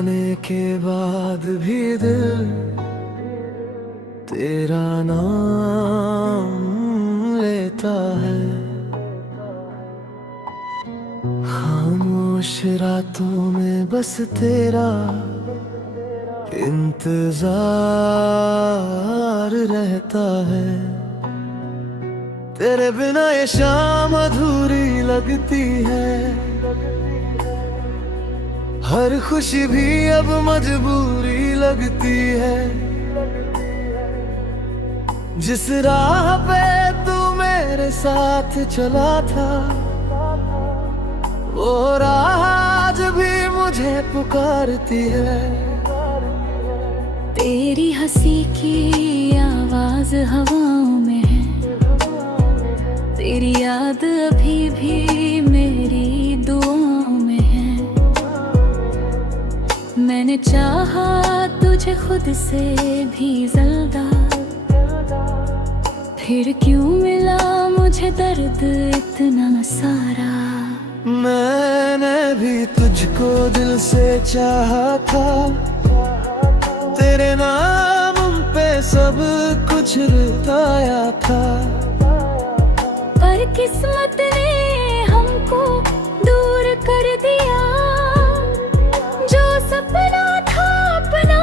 जाने के बाद भी दिल तेरा नाम लेता है। खामोश रातों में बस तेरा इंतजार रहता है। तेरे बिना ये शाम अधूरी लगती है। हर खुशी भी अब मजबूरी लगती है। जिस राह पे तू मेरे साथ चला था, वो राह आज भी मुझे पुकारती है। तेरी हंसी की आवाज हवाओं में है, तेरी याद अभी भी मेरी दुआओं में है। मैंने चाहा तुझे खुद से भी ज़्यादा, फिर क्यों मिला मुझे दर्द इतना सारा। मैंने भी तुझको दिल से चाहा था, तेरे नाम पे सब कुछ लुटाया था। पर किस्मत ने हमको दूर कर दिया, जो सपना था अपना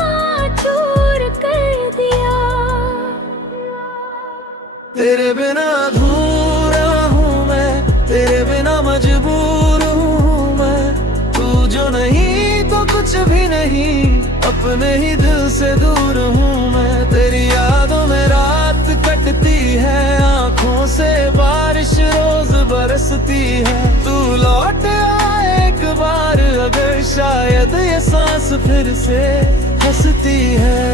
चूर कर दिया। तेरे बिना अधूरा हूँ मैं, तेरे बिना मजबूर हूँ मैं। तू जो नहीं तो कुछ भी नहीं, अपने ही दिल से दूर हूँ मैं। तेरी यादों में रात कटती है, आँखों से बारिश रोज बरसती है। तू लौट आए एक बार अगर, शायद ये सांस फिर से हंसती है,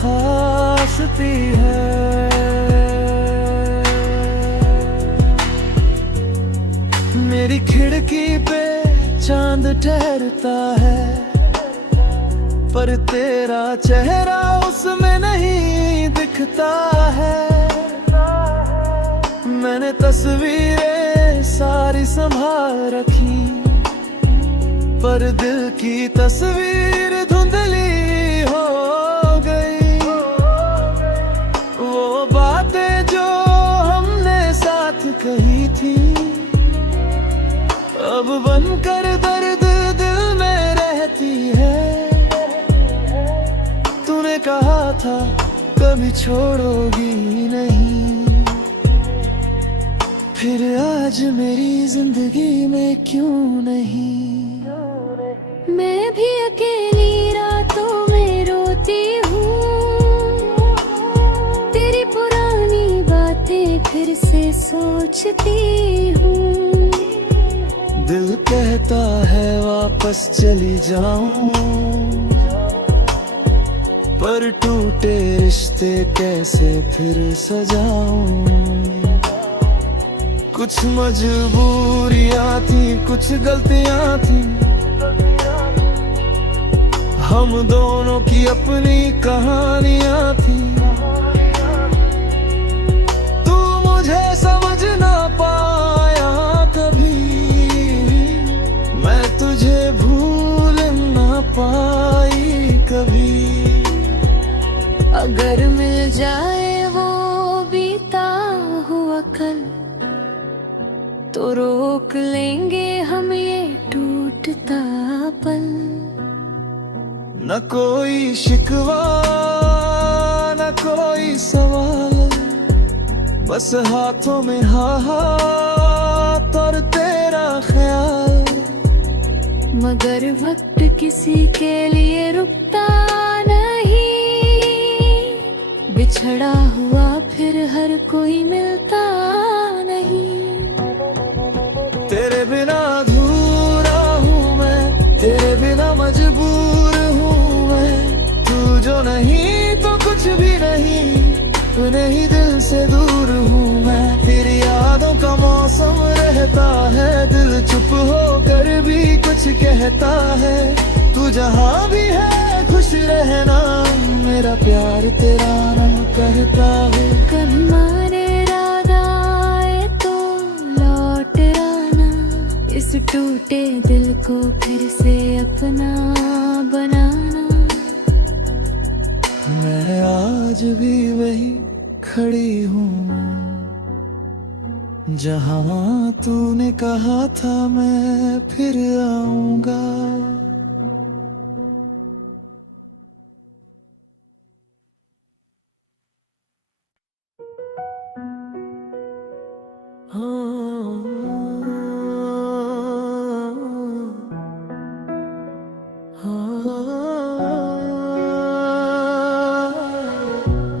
हंसती है। मेरी खिड़की पे चांद ठहरता है, पर तेरा चेहरा उसमें नहीं दिखता है। मैंने तस्वीरें सारी संभाल रखी, पर दिल की तस्वीर धुंधली हो गई। वो बातें जो हमने साथ कही थी, अब बनकर दर्द दिल में रहती है। तूने कहा था कभी छोड़ोगी नहीं, फिर आज मेरी जिंदगी में क्यों नहीं। मैं भी अकेली रातों में रोती हूँ, तेरी पुरानी बातें फिर से सोचती हूँ। दिल कहता है वापस चली जाऊं, पर टूटे रिश्ते कैसे फिर सजाऊं। कुछ मजबूरियां थी, कुछ गलतियां थी, हम दोनों की अपनी कहानियां थी। तू मुझे समझ ना पाया कभी, मैं तुझे भूल ना पाई कभी। अगर मिल जाए वो बीता हुआ कल, तो रोक लेंगे हम ये टूटता पल। न कोई शिकवा न कोई सवाल, बस हाथों में हाथ और तेरा ख्याल। मगर वक्त किसी के लिए रुकता नहीं, बिछड़ा हुआ फिर हर कोई मिलता नहीं। तेरे बिना अधूरा हूँ मैं, तेरे बिना मजबूर हूँ मैं। तू जो नहीं तो कुछ भी नहीं, अपने ही दिल से दूर हूँ मैं। तेरी यादों का मौसम रहता है, दिल चुप होकर भी कुछ कहता है। तू जहाँ भी है खुश रहना, मेरा प्यार तेरा नाम कहता है। कभी मारे रात आए तो लौट आना, इस इस टूटे दिल को फिर से अपना बनाना। मैं आज भी वही खड़ी हूँ जहाँ तूने कहा था मैं फिर आऊंगा।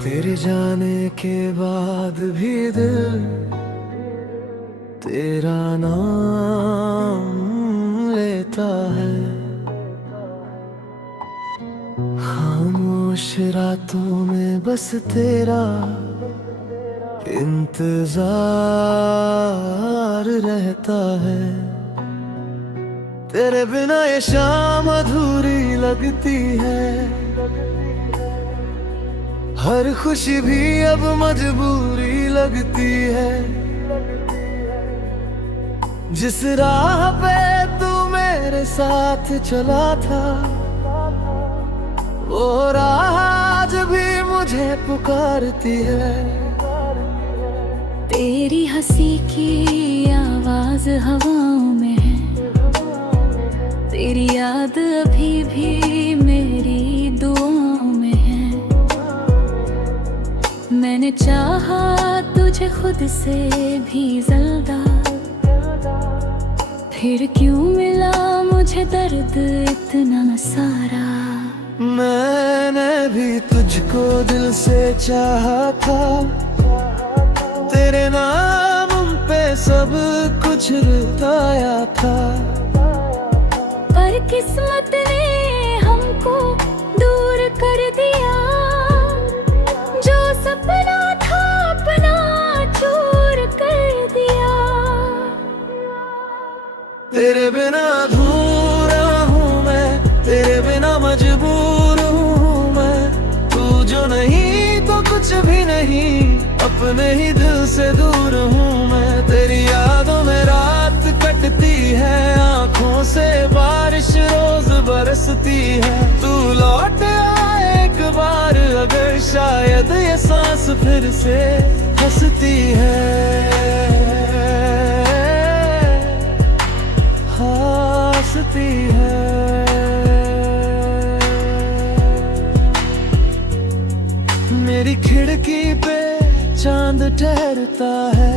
तेरे जाने के बाद भी दिल तेरा नाम लेता है। खामोश रातों में बस तेरा इंतजार रहता है। तेरे बिना ये शाम अधूरी लगती है। हर खुशी भी अब मजबूरी लगती है। जिस राह पे तू मेरे साथ चला था वो राह आज भी मुझे पुकारती है। तेरी हंसी की आवाज हवाओं में है। तेरी याद अभी भी मेरी दुआओं में है। मैंने चाहा तुझे खुद से भी ज़्यादा, फिर क्यों मिला मुझे दर्द इतना सारा। मैंने भी तुझको दिल से चाहा था। तेरे नाम पे सब कुछ लुटाया था। पर किस्मत ने हमको दूर कर दिया। जो सपना था अपना चूर कर दिया। तेरे बिना अधूरा हूँ मैं, तेरे बिना मजबूर हूँ मैं। तू जो नहीं तो कुछ भी नहीं, अपने ही दिल से दूर हूँ मैं। तेरी यादों में रात कटती है, आँखों से बारिश रोज बरसती है। तू लौट आए एक बार अगर, शायद ये सांस फिर से हंसती है, हंसती है। मेरी खिड़की पे चांद ठहरता है,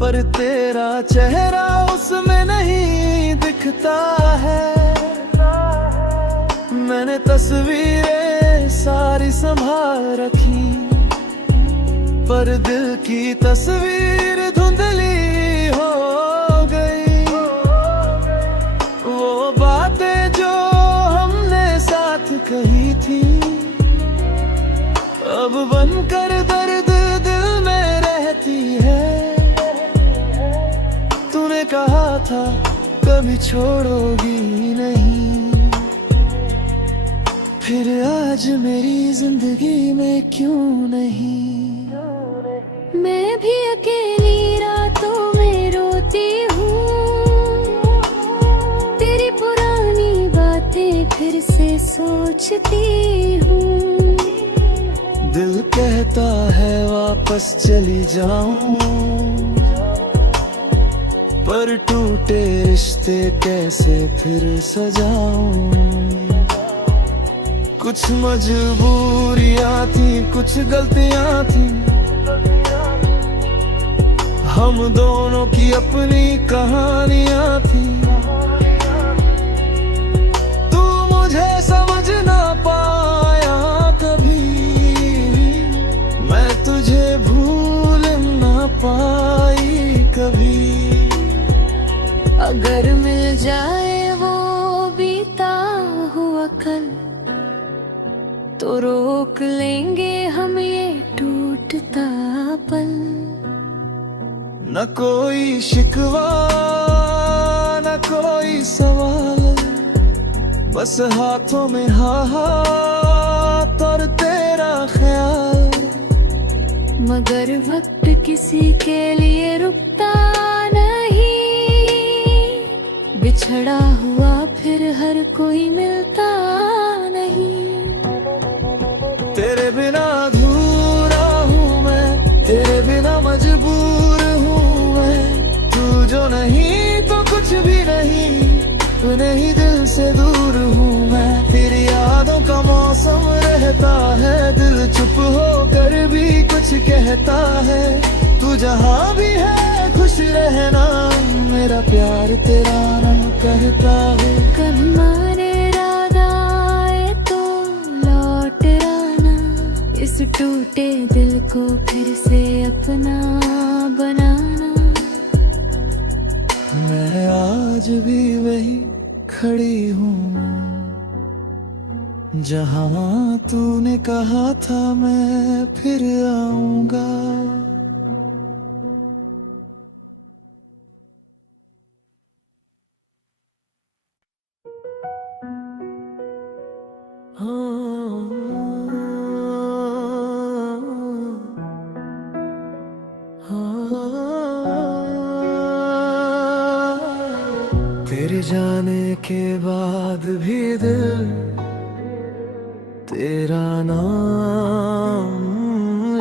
पर तेरा चेहरा उसमें नहीं दिखता है। मैंने तस्वीरें सारी संभाल रखी, पर दिल की तस्वीर धुंधली हो गई। वो बातें जो हमने साथ कही थी, अब बनकर दर्द दिल में रहती है। तूने कहा था कभी छोड़ोगी नहीं, फिर आज मेरी जिंदगी में क्यों नहीं। मैं भी अकेली रातों में रोती हूँ। तेरी पुरानी बातें फिर से सोचती हूँ। दिल कहता है वापस चली जाऊं, पर टूटे रिश्ते कैसे फिर सजाऊं। कुछ मजबूरियां थी, कुछ गलतियां थी, हम दोनों की अपनी कहानियां थी। तू मुझे समझ ना पाया कभी, मैं तुझे भूल ना पाई कभी। अगर मिल जाए वो बीता हुआ कल, तो रोक लेंगे हम ये टूटता पल। न कोई शिकवा न कोई सवाल, बस हाथों में हाथ और तेरा ख्याल। मगर वक्त किसी के लिए रुकता नहीं। बिछड़ा हुआ फिर हर कोई मिलता नहीं। तेरे बिना अधूरा हूँ मैं, तेरे बिना मजबूर हूँ मैं। तू जो नहीं तो कुछ भी नहीं, अपने ही दिल से दूर हूँ मैं। तेरी यादों का मौसम रहता है, दिल चुप होकर भी कुछ कहता है। तू जहाँ भी है खुश रहना, मेरा प्यार तेरा नाम कहता है। कभी माने राधा आए तो लौट आना, इस टूटे दिल को फिर से अपना बनाना। मैं आज भी वही खड़ी हूँ जहाँ तूने कहा था मैं फिर आऊंगा। तेरे जाने के बाद भी दिल तेरा नाम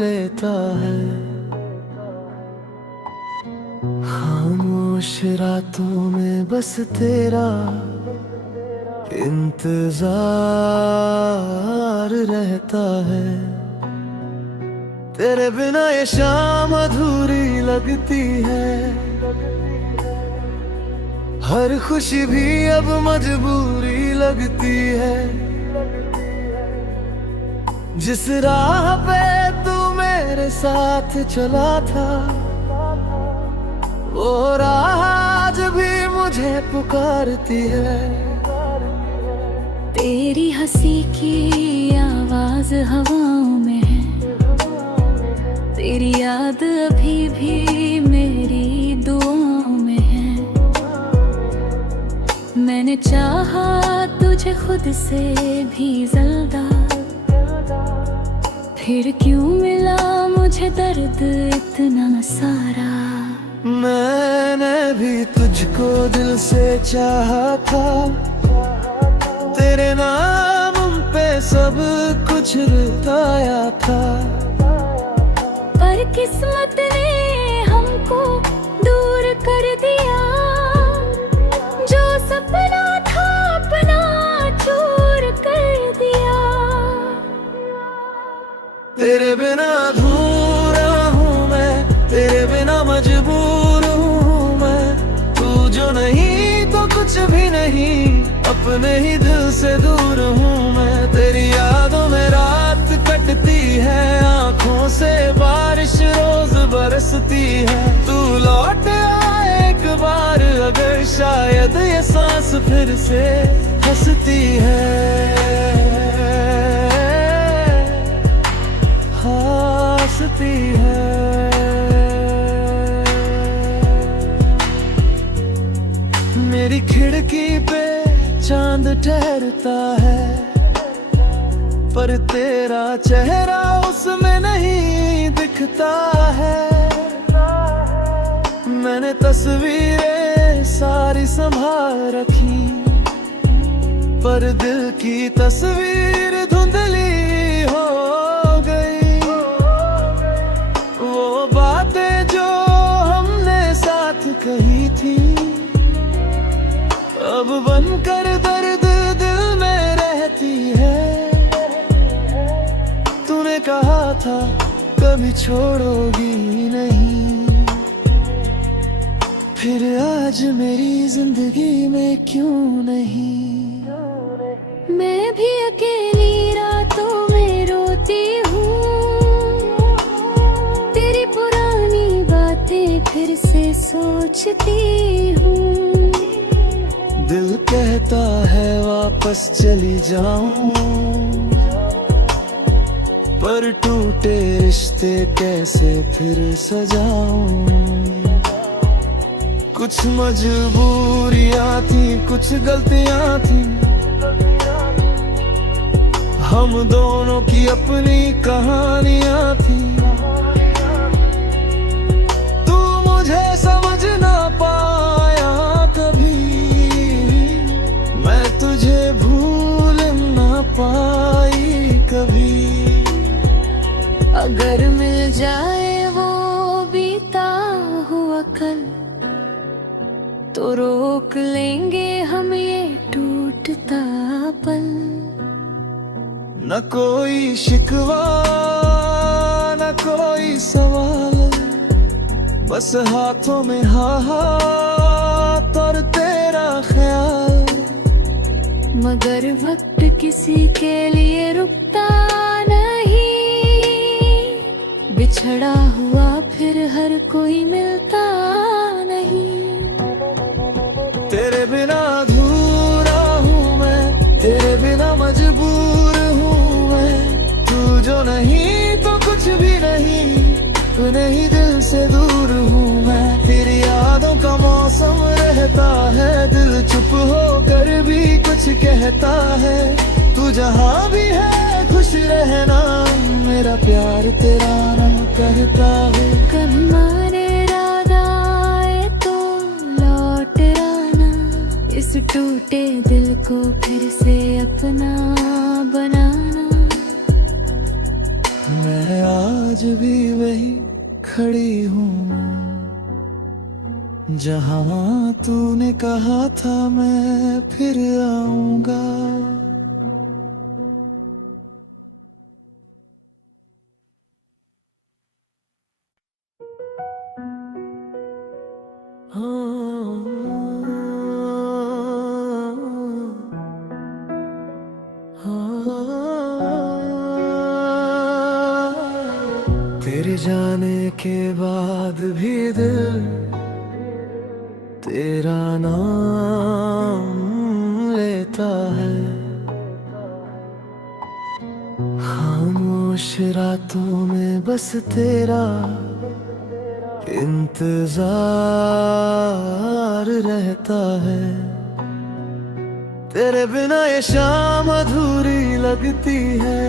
लेता है। खामोश रातों में बस तेरा इंतजार रहता है। तेरे बिना ये शाम अधूरी लगती है, हर खुशी भी अब मजबूरी लगती है। जिस राह पे तू मेरे साथ चला था, वो राह आज भी मुझे पुकारती है। तेरी हंसी की आवाज हवाओं में है, तेरी याद अभी भी मेरी दुआओं में है। मैंने चाहा तुझे खुद से भी ज़्यादा, फिर क्यों मिला मुझे दर्द इतना सारा। मैंने भी तुझको दिल से चाहा था, तेरे नाम पे सब कुछ लुटाया था। पर किस्मत ने हमको दूर कर दिया, जो सपना था अपना चूर कर दिया। तेरे बिना अधूरा हूँ मैं, तेरे बिना मजबूर हूँ मैं। तू जो नहीं तो कुछ भी नहीं, अपने ही दिल से दूर हूँ मैं। तेरी यादों में रात कटती है, आँखों से बारिश रोज बरसती है। तू लौट आए एक बार अगर, शायद ये सांस फिर से हंसती है, हंसती है। मेरी खिड़की पे चांद ठहरता है, पर तेरा चेहरा उसमें नहीं दिखता है। मैंने तस्वीरें सारी संभाल रखी, पर दिल की तस्वीर धुंधली हो गई। वो बातें जो हमने साथ कही थी, अब बनकर दर्द दिल में रहती है। तूने कहा था कभी छोड़ोगी नहीं, फिर आज मेरी जिंदगी में क्यों नहीं। मैं भी अकेली रातों में रोती हूँ, तेरी पुरानी बातें फिर से सोचती हूँ। दिल कहता है वापस चली जाऊं, पर टूटे रिश्ते कैसे फिर सजाऊं। कुछ मजबूरियां थी, कुछ गलतियां थी, हम दोनों की अपनी कहानियां थी। तू मुझे समझ ना पाया कभी, रोक लेंगे हम ये टूटता पल। न कोई शिकवा न कोई सवाल, बस हाथों में हाथ और तेरा ख्याल। मगर वक्त किसी के लिए रुकता नहीं, बिछड़ा हुआ फिर हर कोई मिलता नहीं। तेरे बिना अधूरा हूँ मैं, तेरे बिना मजबूर हूँ मैं। तू जो नहीं तो कुछ भी नहीं, तूने ही दिल से दूर हूँ मैं। तेरी यादों का मौसम रहता है, दिल चुप होकर भी कुछ कहता है। तू जहाँ भी है खुश रहना, मेरा प्यार तेरा नाम कहता है। कभी मारे राधा आए तो लौट आना, इस टूटे दिल को फिर से अपना बनाना। मैं आज भी वही खड़ी हूँ जहाँ तूने कहा था मैं फिर आऊंगा। तेरे जाने के बाद भी दिल तेरा नाम लेता है। खामोश रातों में बस तेरा इंतजार रहता है। तेरे बिना ये शाम अधूरी लगती है,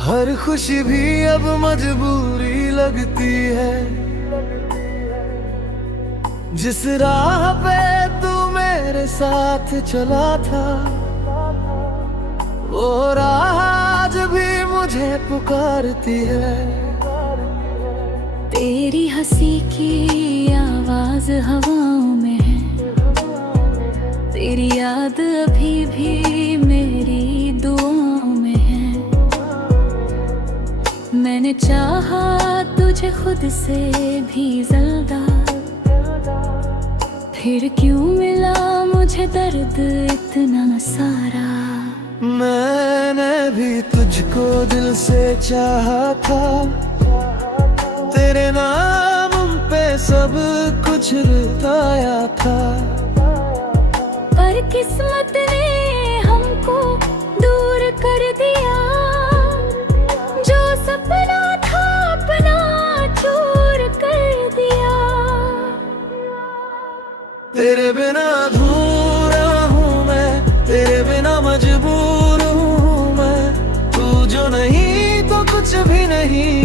हर खुशी भी अब मजबूरी लगती है। जिस राह पे तू मेरे साथ चला था, वो राह आज भी मुझे पुकारती है। तेरी हंसी की आवाज हवाओं में है, तेरी याद अभी भी मेरी दुआओं में है। मैंने चाहा तुझे खुद से भी ज़्यादा, फिर क्यों मिला मुझे दर्द इतना सारा। मैंने भी तुझको दिल से चाहा था, तेरे नाम पे सब कुछ लुटाया था। पर किस्मत ने हमको दूर कर दिया, जो सपना था अपना चूर कर दिया। तेरे बिना अधूरा हूँ मैं, तेरे बिना मजबूर हूँ मैं। तू जो नहीं तो कुछ भी नहीं,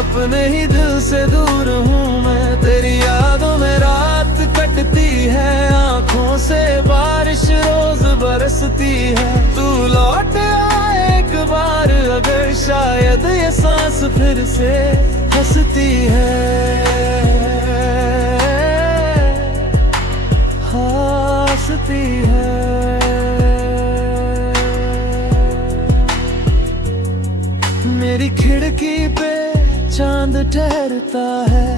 अपने ही दिल से दूर हूँ मैं। तेरी यादों में रात कटती है, आँखों से बारिश रोज बरसती है। तू लौट आए एक बार अगर, शायद ये सांस फिर से हंसती है, हंसती है। मेरी खिड़की पे चांद ठहरता है,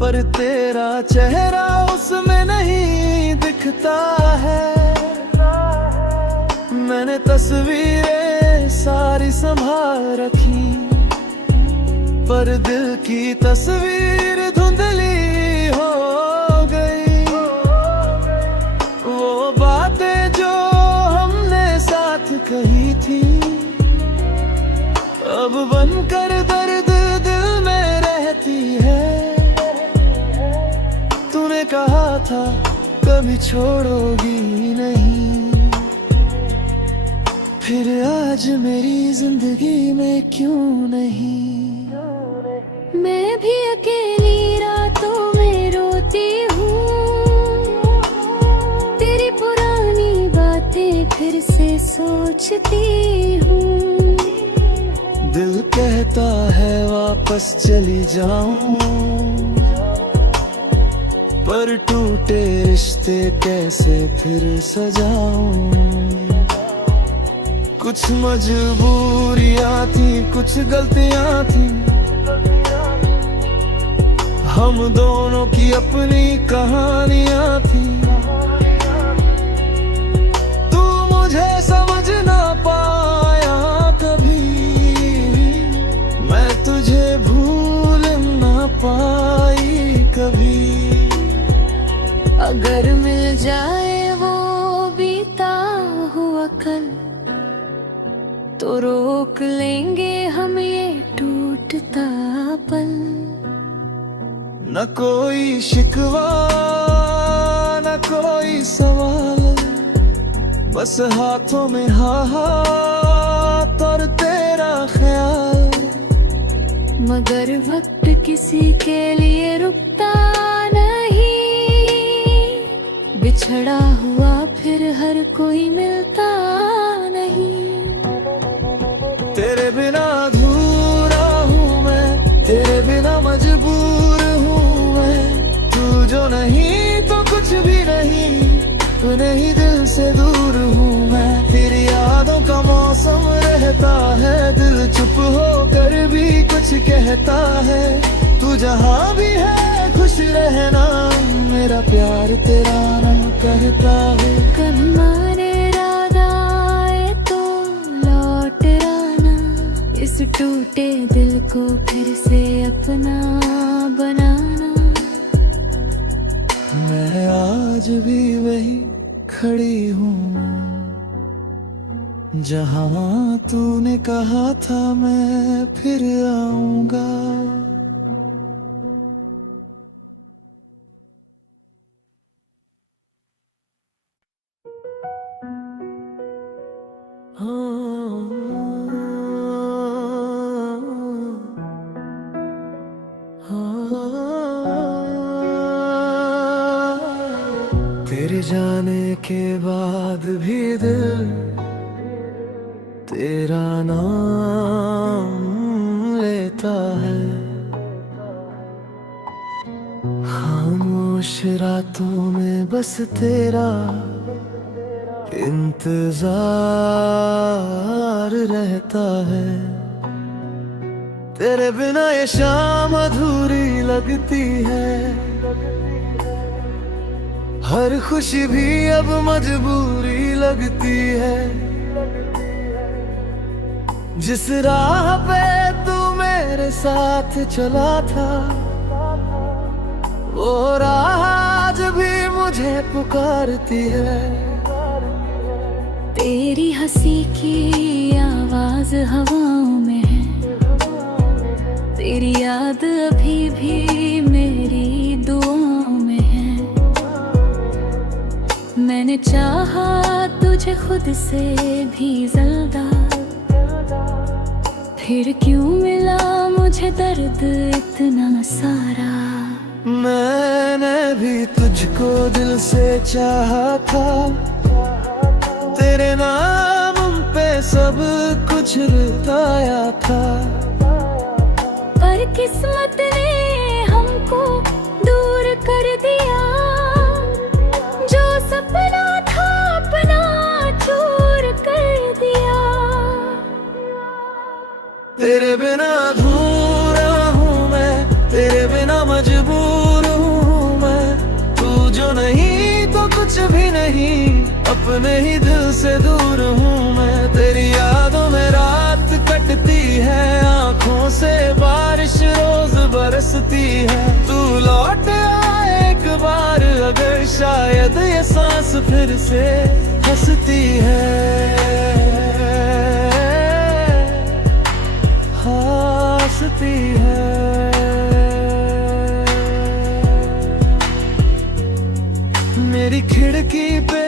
पर तेरा चेहरा उसमें नहीं दिखता है। मैंने तस्वीरें सारी संभाल रखी, पर दिल की तस्वीर धुंधली हो गई। वो बातें जो हमने साथ कही थी, अब बनकर दर्द दिल में रहती है। तूने कहा था कभी छोड़ोगी नहीं, फिर आज मेरी जिंदगी में क्यों नहीं। मैं भी अकेली रातों में रोती हूँ, तेरी पुरानी बातें फिर से सोचती हूँ। दिल कहता है वापस चली जाऊं, पर टूटे रिश्ते कैसे फिर सजाऊं। कुछ मजबूरियां थी, कुछ गलतियां थी, हम दोनों की अपनी कहानियां थी। तू मुझे समझ ना पाया कभी, मैं तुझे भूल ना पाई कभी। अगर मिल जाए वो बीता हुआ कल, तो रोक लेंगे हम ये टूटता पल। न कोई शिकवा न कोई सवाल, बस हाथों में हाथ और तेरा ख्याल। मगर वक्त किसी के लिए रुकता नहीं, बिछड़ा हुआ फिर हर कोई मिलता नहीं। तेरे बिना अधूरा हूँ मैं, तेरे बिना मजबूर हूँ मैं। तू जो नहीं तो कुछ भी नहीं, तूने ही दिल से दूर हूँ मैं। तेरी यादों का मौसम रहता है, दिल चुप होकर भी कुछ कहता है। तू जहाँ भी है खुश रहना, मेरा प्यार तेरा नाम कहता है। कभी माने राधा आए तो लौट आना, इस टूटे दिल को फिर से अपना बनाना। मैं आज भी वही खड़ी हूँ, जहाँ तूने कहा था मैं फिर आऊंगा। तेरे जाने के बाद भी दिल तेरा नाम लेता है। खामोश रातों में बस तेरा इंतजार रहता है। तेरे बिना ये शाम अधूरी लगती है, हर खुशी भी अब मजबूरी लगती है। जिस राह पे तू मेरे साथ चला था, वो राह आज भी मुझे पुकारती है। तेरी हंसी की आवाज हवाओं में है, तेरी याद अभी भी मेरी दुआओं में है। मैंने चाहा तुझे खुद से भी ज़्यादा, फिर क्यों मिला मुझे दर्द इतना सारा। मैंने भी तुझको दिल से चाहा था, तेरे नाम पे सब कुछ लुटाया था। पर किस्मत ने हमको दूर कर दिया, जो सपना था अपना चूर कर दिया। तेरे बिना अधूरा हूँ मैं, तेरे बिना मजबूर हूँ मैं। तू जो नहीं तो कुछ भी नहीं, अपने ही दिल से दूर हूँ मैं। तेरी यादों में रात कटती है, आँखों से बारिश रोज बरसती है। तू लौट आए एक बार अगर, शायद ये सांस फिर से हंसती है, हंसती है। मेरी खिड़की पे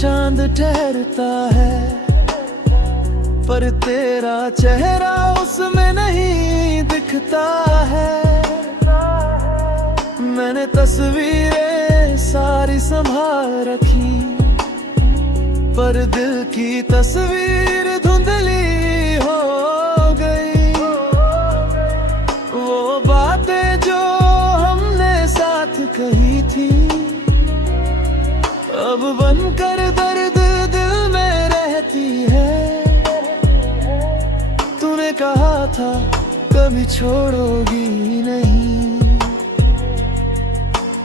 चांद ठहरता है, पर तेरा चेहरा उसमें नहीं दिखता है। मैंने तस्वीरें सारी संभाल रखी, पर दिल की तस्वीर धुंधली हो गई। वो बातें जो हमने साथ कही, आई थी, अब बनकर दर्द दिल में रहती है। तूने कहा था कभी छोड़ोगी नहीं,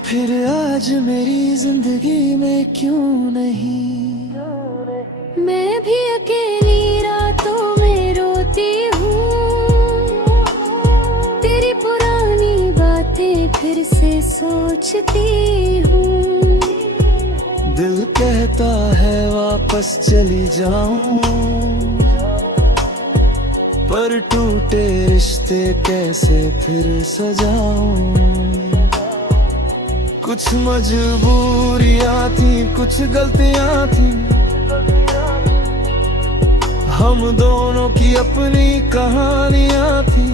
फिर आज मेरी जिंदगी में क्यों नहीं। मैं भी अकेली रातों में रोती हूँ, तेरी पुरानी बातें फिर से सोचती हूँ। दिल कहता है वापस चली जाऊं, पर टूटे रिश्ते कैसे फिर सजाऊं। कुछ मजबूरियां थी, कुछ गलतियां थी, हम दोनों की अपनी कहानियां थी।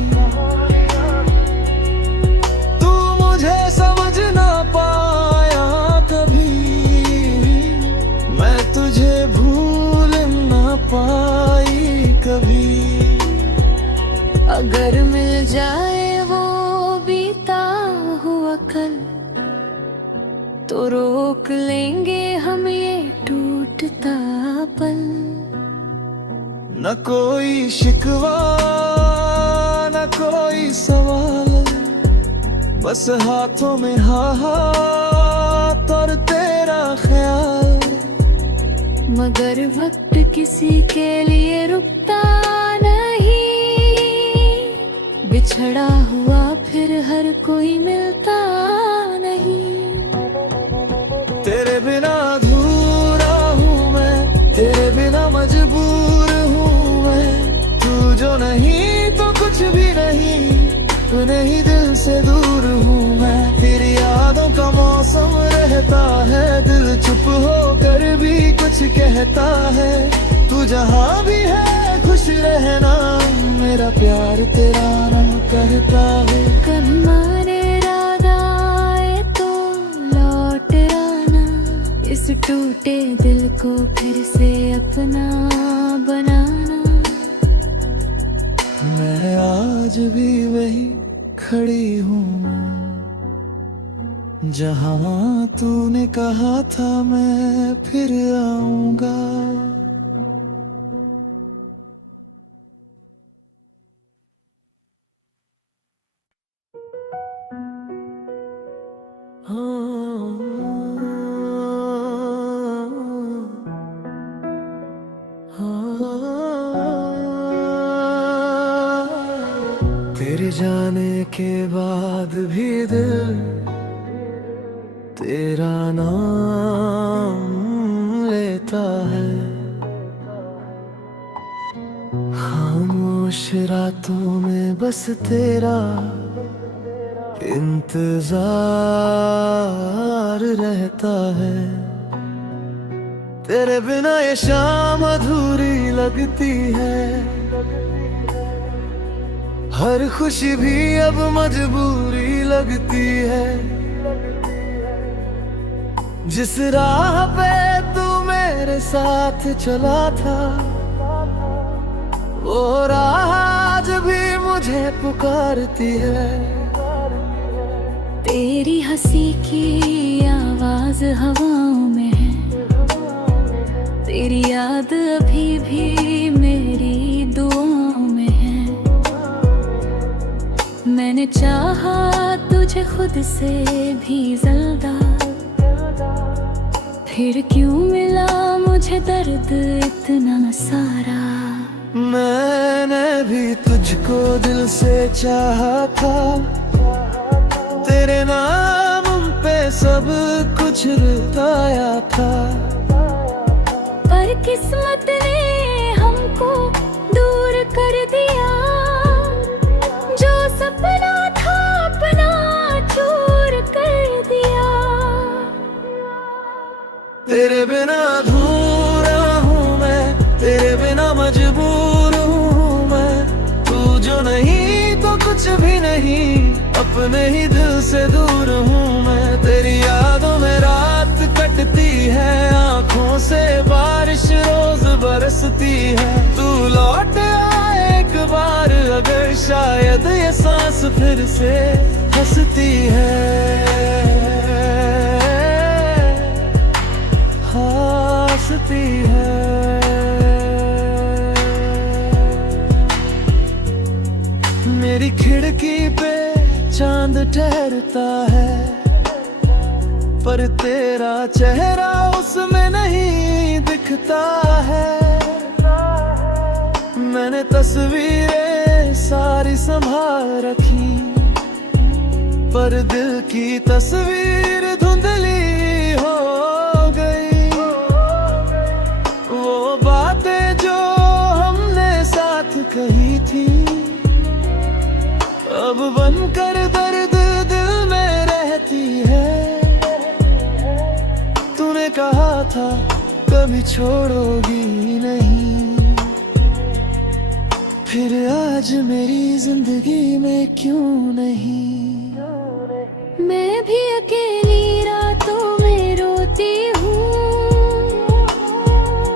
तू मुझे समझ ना पाया कभी, मैं तुझे भूल ना पाई कभी। अगर मिल जाए वो बीता हुआ कल, तो रोक लेंगे हम ये टूटता पल। न कोई शिकवा न कोई सवाल, बस हाथों में हाथ और तेरा ख्याल। मगर वक्त किसी के लिए रुकता नहीं, बिछड़ा हुआ फिर हर कोई मिलता नहीं। तेरे बिना अधूरा हूँ मैं, तेरे बिना मजबूर हूँ मैं। तू जो नहीं तो कुछ भी नहीं, अपने ही दिल से दूर हूँ मैं। तेरी यादों का मौसम रहता है, दिल चुप होकर भी कुछ कहता है। तू जहाँ भी है खुश रहना, मेरा प्यार तेरा नाम कहता है। कभी मारे राधा आए तो लौट आना, इस टूटे दिल को फिर से अपना बनाना। मैं आज भी वही खड़ी हूँ, जहाँ तूने कहा था मैं फिर आऊंगा। तेरे जाने के बाद भी दिल तेरा नाम लेता है। खामोश रातों में बस तेरा इंतजार रहता है। तेरे बिना ये शाम अधूरी लगती है, हर खुशी भी अब मजबूरी लगती है। जिस राह पे तू मेरे साथ चला था, वो राह आज भी मुझे पुकारती है। तेरी हंसी की आवाज हवाओं में है, तेरी याद अभी भी मेरी दुआओं में है। मैंने चाहा तुझे खुद से भी ज़्यादा, फिर क्यों मिला मुझे दर्द इतना सारा। मैंने भी तुझको दिल से चाहा था, तेरे नाम पे सब कुछ लुटाया था। पर किस्मत ने हमको दूर कर दिया, जो सपना था अपना चूर कर दिया। तेरे बिना अधूरा हूँ मैं, तेरे बिना मजबूर हूँ मैं। तू जो नहीं तो कुछ भी नहीं, अपने ही दिल से दूर हूँ मैं। तेरी यादों में रात कटती है, आँखों से बारिश रोज बरसती है। तू लौट आए एक बार अगर, शायद ये सांस फिर से हंसती है। रहता है, पर तेरा चेहरा उसमें नहीं दिखता है। मैंने तस्वीरें सारी संभाल रखी, पर दिल की तस्वीर धुंधली हो गई। वो बातें जो हमने साथ कही थी, अब बनकर दर्द दिल में रहती है। तूने कहा था कभी छोड़ोगी नहीं, फिर आज मेरी जिंदगी में क्यों नहीं। मैं भी अकेली रातों में रोती हूँ,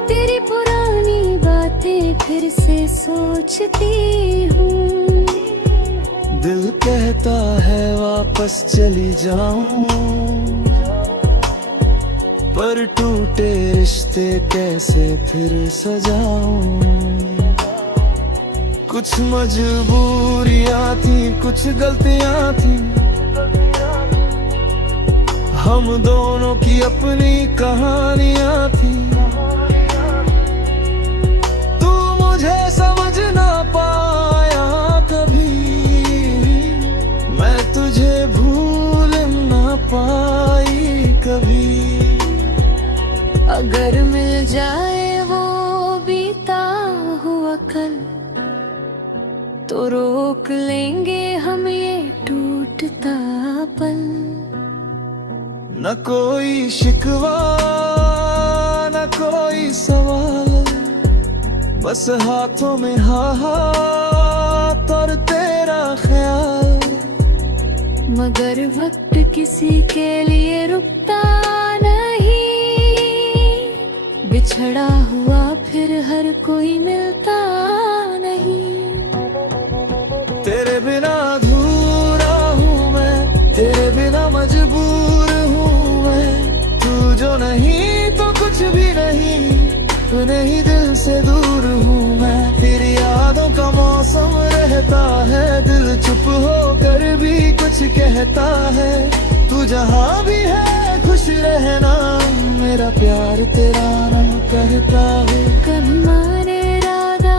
तेरी पुरानी बातें फिर से सोचती हूँ। दिल कहता है वापस चली जाऊं, पर टूटे रिश्ते कैसे फिर सजाऊं। कुछ मजबूरियां थी, कुछ गलतियां थी, हम दोनों की अपनी कहानियां थी। तू मुझे समझ ना पाया कभी, मैं तुझे भूल ना पाई कभी। अगर मिल जाए वो बीता हुआ कल, तो रोक लेंगे हम ये टूटता पल। न कोई शिकवा न कोई सवाल, बस हाथों में हाथ और तेरा ख्याल। मगर वक्त किसी के लिए रुकता नहीं, बिछड़ा हुआ फिर हर कोई मिलता नहीं। तेरे बिना अधूरा हूँ मैं, तेरे बिना मजबूर हूँ मैं। तू जो नहीं तो कुछ भी नहीं, तू नहीं दिल से दूर हूँ मैं। तेरी यादों का मौसम रहता है, दिल चुप होकर भी कुछ कहता है। तू जहाँ भी है खुश रहना, मेरा प्यार तेरा नाम कहता है। कभी मारे राधा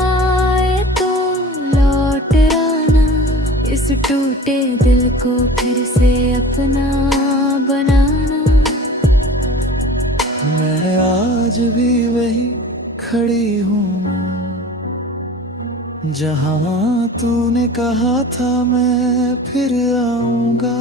आए तो लौट आना, इस टूटे दिल को फिर से अपना बनाना। मैं आज भी वही खड़ी हूँ, जहाँ तूने कहा था मैं फिर आऊंगा।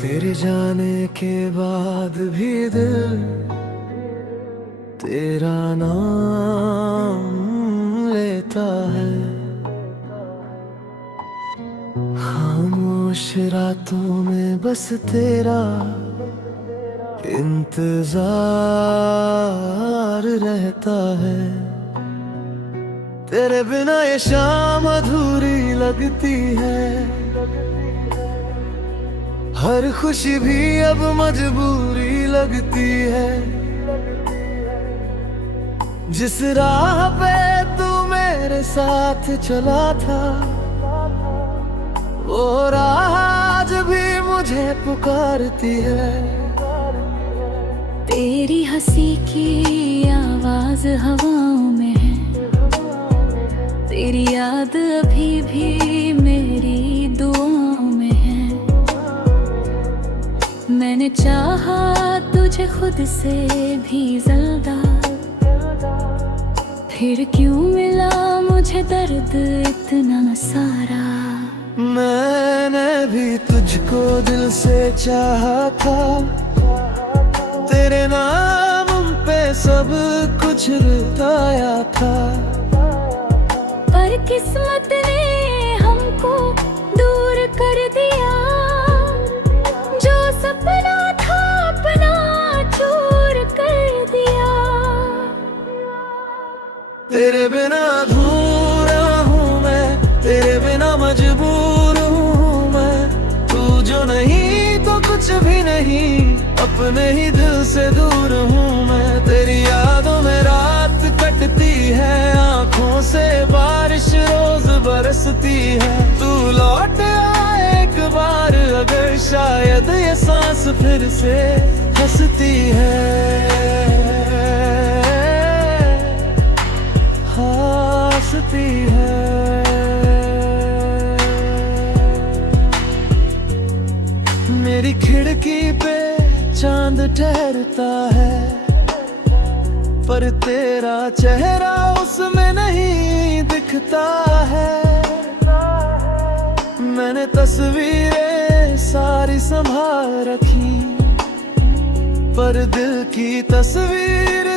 तेरे जाने के बाद भी दिल तेरा नाम लेता है। खामोश रातों में बस तेरा इंतजार रहता है। तेरे बिना ये शाम अधूरी लगती है, हर खुशी भी अब मजबूरी लगती है। जिस राह पे तू मेरे साथ चला था, वो राह आज भी मुझे पुकारती है। तेरी हंसी की आवाज हवाओं में है, तेरी याद अभी भी मेरी दुआओं में है। मैंने चाहा तुझे खुद से भी ज़्यादा, फिर क्यों मिला मुझे दर्द इतना सारा। मैंने भी तुझको दिल से चाहा था, तेरे नाम पे सब कुछ लुटाया था। पर किस्मत ने हमको दूर कर दिया, जो सपना था अपना चूर कर दिया। तेरे बिना अधूरा हूँ अपने ही दिल से दूर हूँ मैं। तेरी यादों में रात कटती है, आंखों से बारिश रोज बरसती है। तू लौट आए एक बार अगर, शायद ये सांस फिर से हंसती है, हंसती है। मेरी खिड़की पे चांद ठहरता है, पर तेरा चेहरा उसमें नहीं दिखता है। मैंने तस्वीरें सारी संभाल रखी, पर दिल की तस्वीर